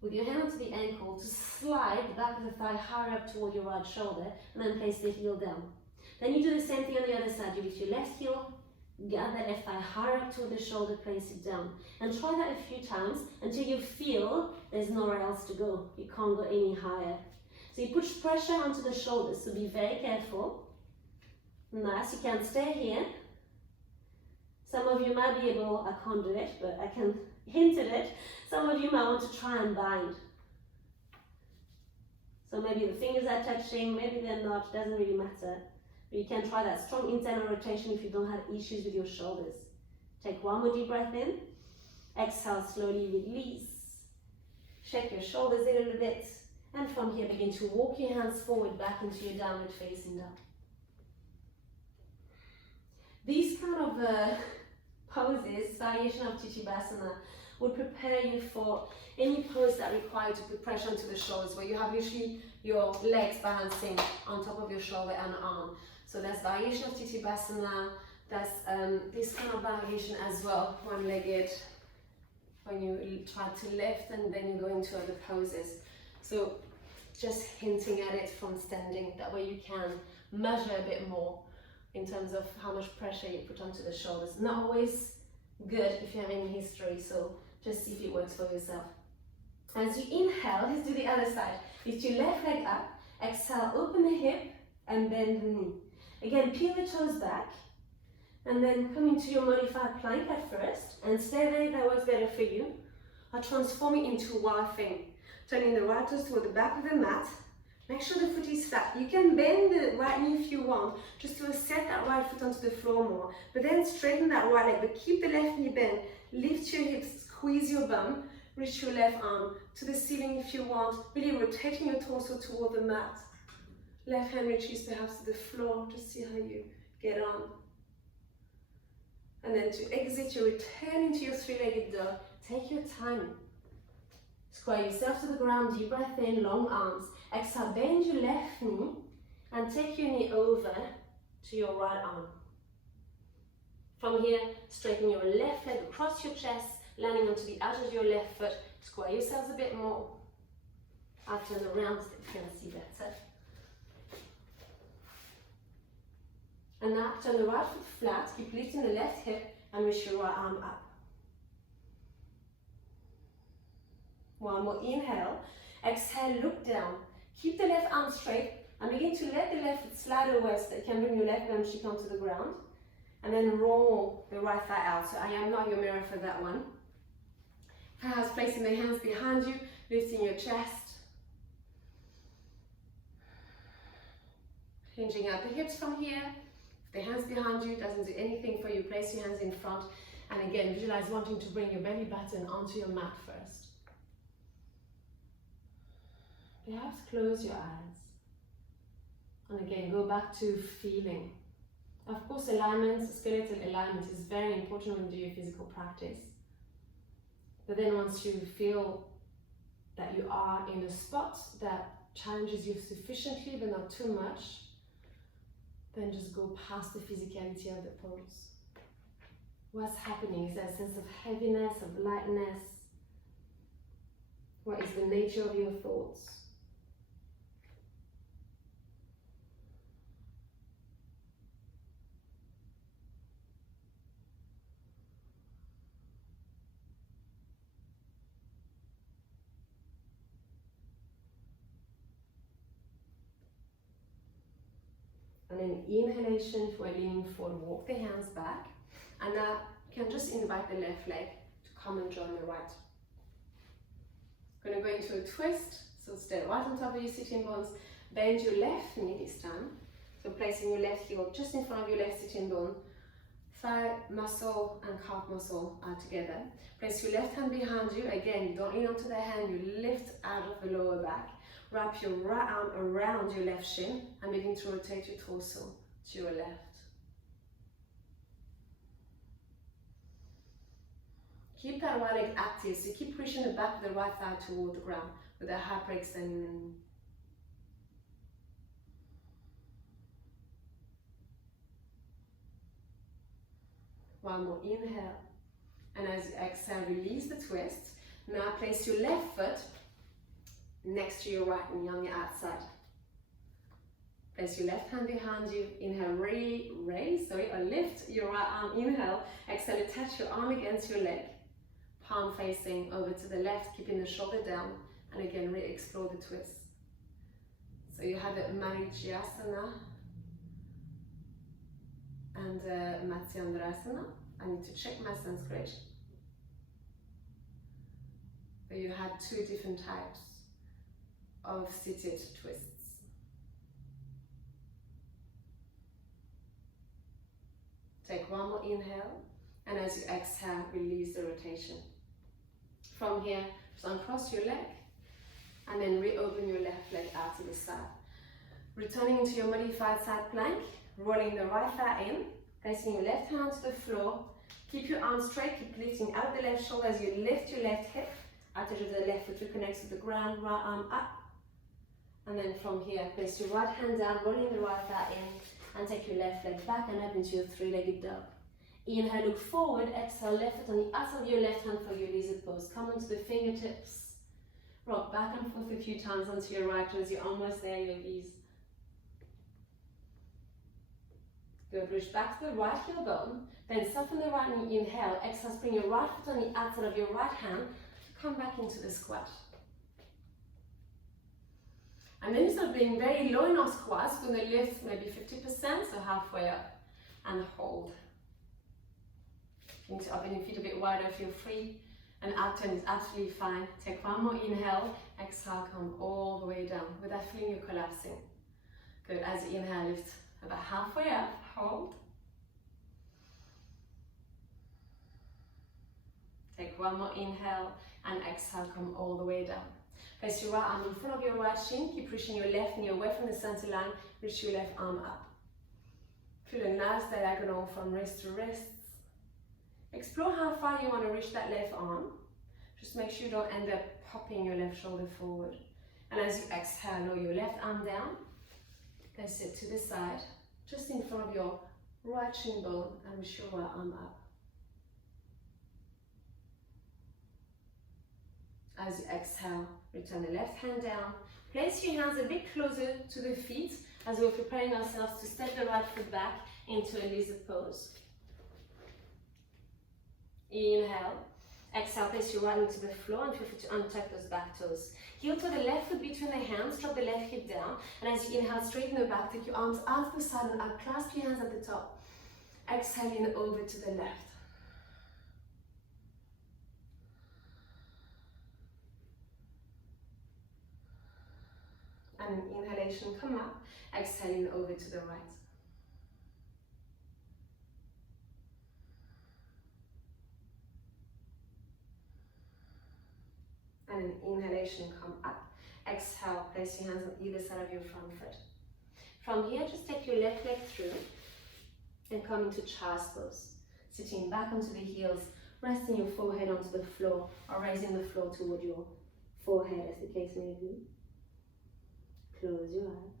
with your hand to the ankle to slide the back of the thigh higher up toward your right shoulder and then place the heel down. Then you do the same thing on the other side. You lift your left heel, get that left thigh higher up toward the shoulder, place it down. And try that a few times until you feel there's nowhere else to go. You can't go any higher. So you push pressure onto the shoulders, so be very careful. Nice, you can stay here. Some of you might be able, I can't do it, but I can hint at it. Some of you might want to try and bind. So maybe the fingers are touching, maybe they're not, doesn't really matter. But you can try that strong internal rotation if you don't have issues with your shoulders. Take one more deep breath in. Exhale, slowly release. Shake your shoulders a little bit. And from here, begin to walk your hands forward back into your downward facing dog. These kind of poses, variation of Chichibasana, would prepare you for any pose that requires you to put pressure onto the shoulders, where you have usually your legs balancing on top of your shoulder and arm. So that's variation of Chichibasana, that's this kind of variation as well, one-legged, when you try to lift and then you go into other poses. So just hinting at it from standing, that way you can measure a bit more in terms of how much pressure you put onto the shoulders. Not always good if you have any history, so just see if it works for yourself. As you inhale, let's do the other side. Lift your left leg up, exhale, open the hip and bend the knee. Again, peel the toes back and then come into your modified plank at first and stay there if that works better for you. Or transform it into wild thing. Turning the right toes toward the back of the mat. Make sure the foot is flat. You can bend the right knee if you want, just to set that right foot onto the floor more. But then straighten that right leg, but keep the left knee bent. Lift your hips, squeeze your bum, reach your left arm to the ceiling if you want, really rotating your torso toward the mat. Left hand reaches perhaps to the floor, just see how you get on. And then to exit, you return into your three-legged dog. Take your time. Square yourself to the ground, deep breath in, long arms. Exhale, bend your left knee and take your knee over to your right arm. From here, straighten your left leg across your chest, landing onto the outer of your left foot. Square yourselves a bit more. I'll turn around so that you can see better. And now turn the right foot flat, keep lifting the left hip and reach your right arm up. One more inhale. Exhale, look down. Keep the left arm straight and begin to let the left foot slide away so that you can bring your left bum cheek onto the ground. And then roll the right thigh out. So I am not your mirror for that one. Perhaps placing the hands behind you, lifting your chest. Hinging out the hips from here. If the hands behind you doesn't do anything for you, place your hands in front. And again, visualize wanting to bring your belly button onto your mat first. Perhaps close your eyes. And again, go back to feeling. Of course, alignment, skeletal alignment is very important when you do your physical practice. But then once you feel that you are in a spot that challenges you sufficiently but not too much, then just go past the physicality of the pose. What's happening? Is there a sense of heaviness, of lightness? What is the nature of your thoughts? And then inhalation, if we're leaning forward, walk the hands back. And now you can just invite the left leg to come and join the right. Going to go into a twist. So stay right on top of your sitting bones. Bend your left knee this time. So placing your left heel just in front of your left sitting bone. Thigh muscle and calf muscle are together. Place your left hand behind you. Again, you don't lean onto the hand, you lift out of the lower back. Wrap your right arm around your left shin and begin to rotate your torso to your left. Keep that right leg active, so you keep pushing the back of the right thigh toward the ground with the hyper extending the knee. One more inhale. And as you exhale, release the twist. Now place your left foot next to your right knee on the outside. Place your left hand behind you. Inhale, lift your right arm. Inhale, exhale, attach your arm against your leg. Palm facing over to the left, keeping the shoulder down. And again, re-explore the twist. So you have the Marichasana and Matsyendrasana. I need to check my Sanskrit. But you had two different types of seated twists. Take one more inhale, and as you exhale, release the rotation. From here, just uncross your leg, and then reopen your left leg out to the side. Returning into your modified side plank, rolling the right thigh in, placing your left hand to the floor. Keep your arms straight, keep lifting out the left shoulder as you lift your left hip. Outer edge of the left foot reconnects to the ground, right arm up. And then from here, place your right hand down, rolling the right thigh in, and take your left leg back and up into your three-legged dog. Inhale, look forward, exhale, left foot on the outside of your left hand for your lizard pose. Come onto the fingertips. Rock back and forth a few times onto your right toes. You're almost there, yogis. Good, reach back to the right heel bone, then soften the right knee, inhale, exhale, bring your right foot on the outside of your right hand, come back into the squat. And then instead of being very low in our squats, we're going to lift maybe 50%, so halfway up, and hold. You need to open your feet a bit wider if you're free, and upturn is absolutely fine. Take one more inhale, exhale, come all the way down, without feeling you're collapsing. Good, as you inhale, lift about halfway up, hold. Take one more inhale, and exhale, come all the way down. Place your right arm in front of your right shin, keep pushing your left knee away from the center line, reach your left arm up. Feel a nice diagonal from wrist to wrist. Explore how far you want to reach that left arm. Just make sure you don't end up popping your left shoulder forward. And as you exhale, lower your left arm down. Place it to the side, just in front of your right shin bone, and reach your right arm up. As you exhale, return the left hand down. Place your hands a bit closer to the feet as we're preparing ourselves to step the right foot back into a lizard pose. Inhale. Exhale, place your right knee to the floor and feel free to untuck those back toes. Heel to the left foot between the hands, drop the left hip down, and as you inhale, straighten the back, take your arms out to the side and up, clasp your hands at the top. Exhaling over to the left. And an inhalation, come up, exhaling over to the right. And an inhalation, come up. Exhale, place your hands on either side of your front foot. From here, just take your left leg through and come into child's pose. Sitting back onto the heels, resting your forehead onto the floor or raising the floor toward your forehead as the case may be. Close your eyes.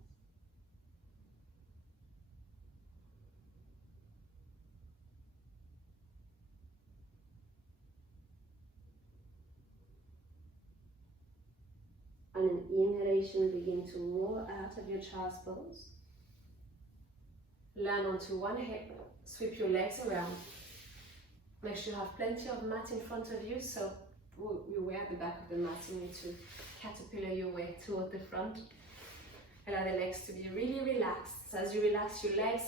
On an inhalation, begin to roll out of your child's pose. Land onto one hip, sweep your legs around. Make sure you have plenty of mat in front of you, so you wear at the back of the mat, you need to caterpillar your way toward the front. Allow the legs to be really relaxed. So as you relax your legs,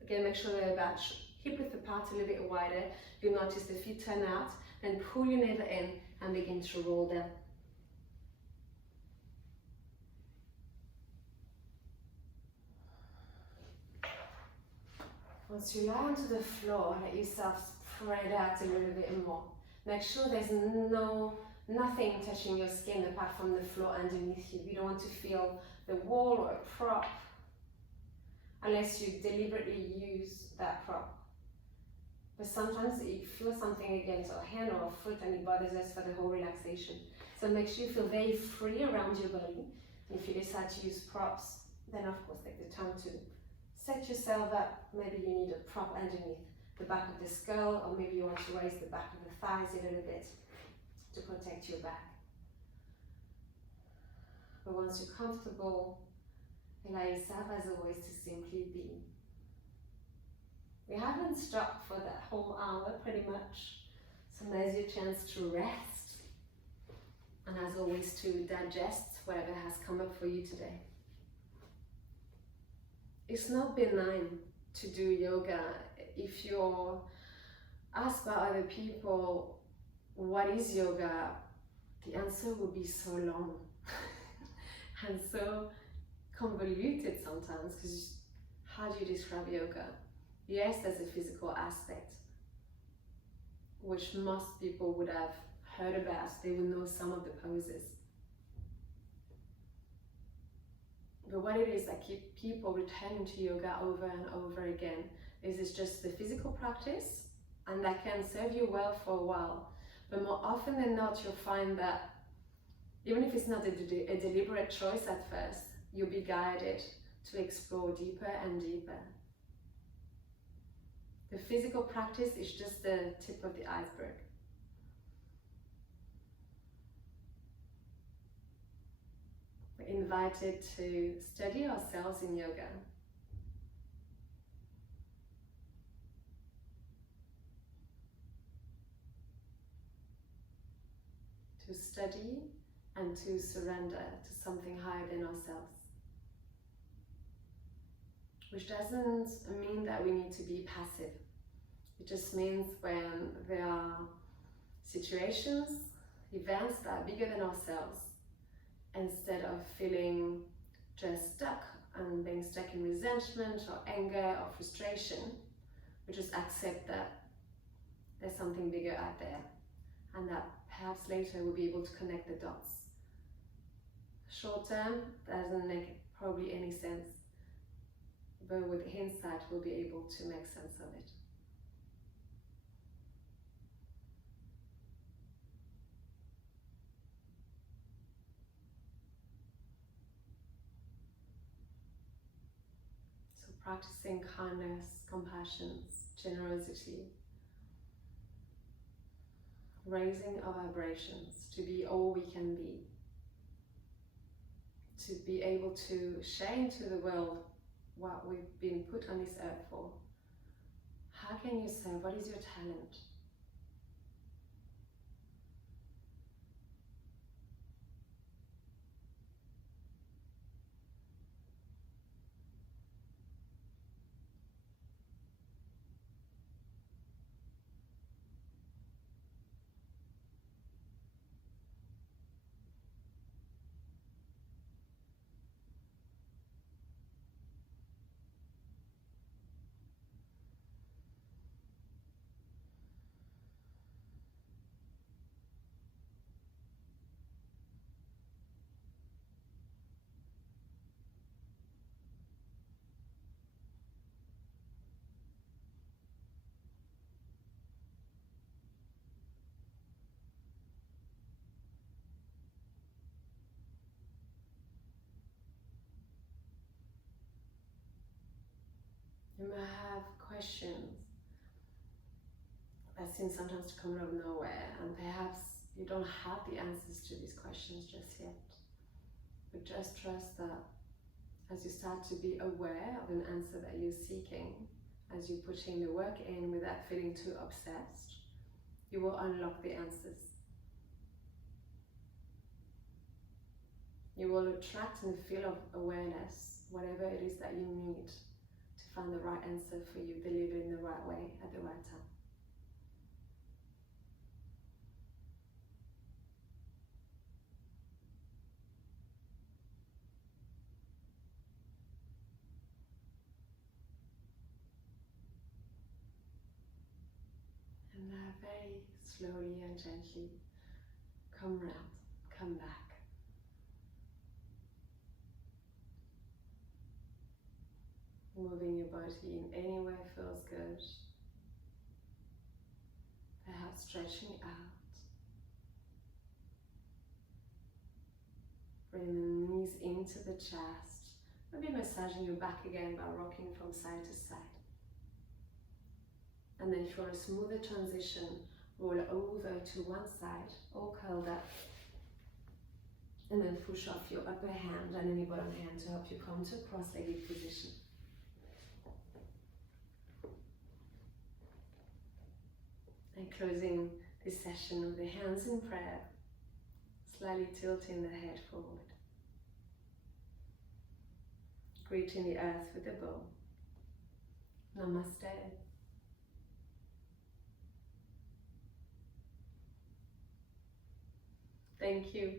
again make sure they're about hip width apart, a little bit wider. You'll notice the feet turn out, then pull your navel in and begin to roll them. Once you lie onto the floor, let yourself spread out a little bit more. Make sure there's nothing touching your skin apart from the floor underneath you. You don't want to feel the wall or a prop unless you deliberately use that prop. But sometimes you feel something against a hand or a foot and it bothers us for the whole relaxation. So make sure you feel very free around your body. And if you decide to use props, then of course take the time to set yourself up. Maybe you need a prop underneath the back of the skull, or maybe you want to raise the back of the thighs a little bit to protect your back. But once you're comfortable, allow yourself as always to simply be. We haven't stopped for that whole hour pretty much, so now's your chance to rest and as always to digest whatever has come up for you today. It's not benign to do yoga. If you're asked by other people, what is yoga? The answer will be so long and so convoluted sometimes, because how do you describe yoga? Yes, there's a physical aspect, which most people would have heard about. They would know some of the poses. But what it is that keep people returning to yoga over and over again is it's just the physical practice, and that can serve you well for a while. But more often than not, you'll find that even if it's not a deliberate choice at first, you'll be guided to explore deeper and deeper. The physical practice is just the tip of the iceberg. We're invited to study ourselves in yoga. To study and to surrender to something higher than ourselves. Which doesn't mean that we need to be passive. It just means when there are situations, events that are bigger than ourselves, instead of feeling just stuck and being stuck in resentment or anger or frustration, we just accept that there's something bigger out there, and that perhaps later we'll be able to connect the dots. Short term, that doesn't make probably any sense, but with hindsight we'll be able to make sense of it. practicing kindness, compassion, generosity, raising our vibrations to be all we can to be able to share into the world what we've been put on this earth for. How can you say, what is your talent? You may have questions that seem sometimes to come out of nowhere, and perhaps you don't have the answers to these questions just yet. But just trust that as you start to be aware of an answer that you're seeking, as you're putting the work in without feeling too obsessed, you will unlock the answers. You will attract and feel of awareness, whatever it is that you need to find the right answer for you, delivered in the right way at the right time. And now very slowly and gently come round, come back. Moving your body in any way feels good. Perhaps stretching out. Bring the knees into the chest. Maybe massaging your back again by rocking from side to side. And then if you want a smoother transition, roll over to one side, all curled up. And then push off your upper hand and any bottom hand to help you come to a cross-legged position. And closing this session with the hands in prayer, slightly tilting the head forward. Greeting the earth with a bow. Namaste. Thank you.